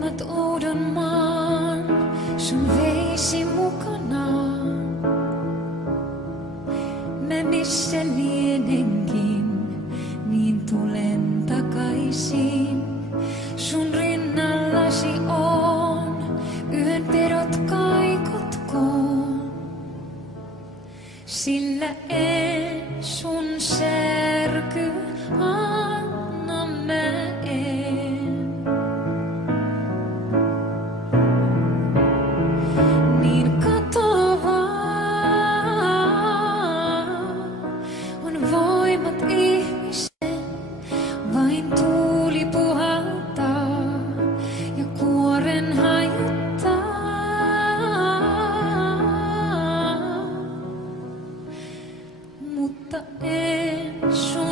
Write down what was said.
voimat oudon maan sun veisi mukanaan. Mä missä lienenkin, niin tulen takaisin. Sun rinnallasi on, yön pedot kaikotkoon. Sillä en sun särky anna mä en. Niin katoavaa on voimat ihmisen, vain tuuli puhaltaa ja kuoren hajottaa. Mutta en sun